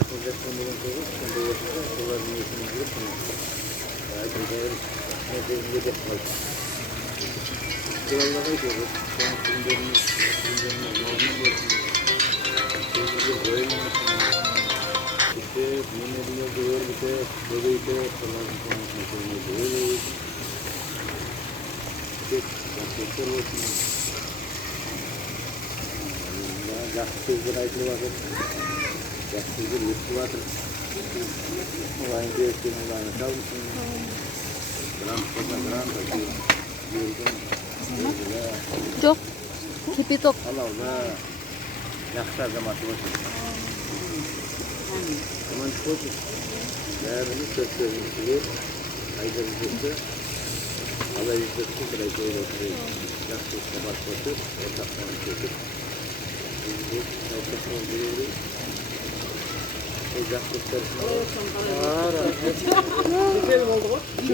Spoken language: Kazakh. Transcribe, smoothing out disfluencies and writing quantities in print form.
ақыл жатқан болған соң сондай болса солардың есіне жүріп әйтеуір нәрсеге деп қалды. Kurallara göre son filmlerimiz normal olsun. Sözleri koyulmasın. İşte yine doğru bir şey böyleyse falan konuşmasını böyle. Tek gerçekler olsun. Yaxşı sözler aytılıb atır. Yaxşı sözler yetib atır. Olayın deyirken olayını çalmışsın. Grant koza grant atıyor. Жоқ, кипяток. Алауда жақсы азаматы болсын. Аман болсын. Бәріміз сөзімізге айдар жүрсе, алай жүрсе бір айда отырайық. Жақсы сабақ болсын, ортақтан кетіп. Бізге ортақтан береді. Ол жақсылықтар.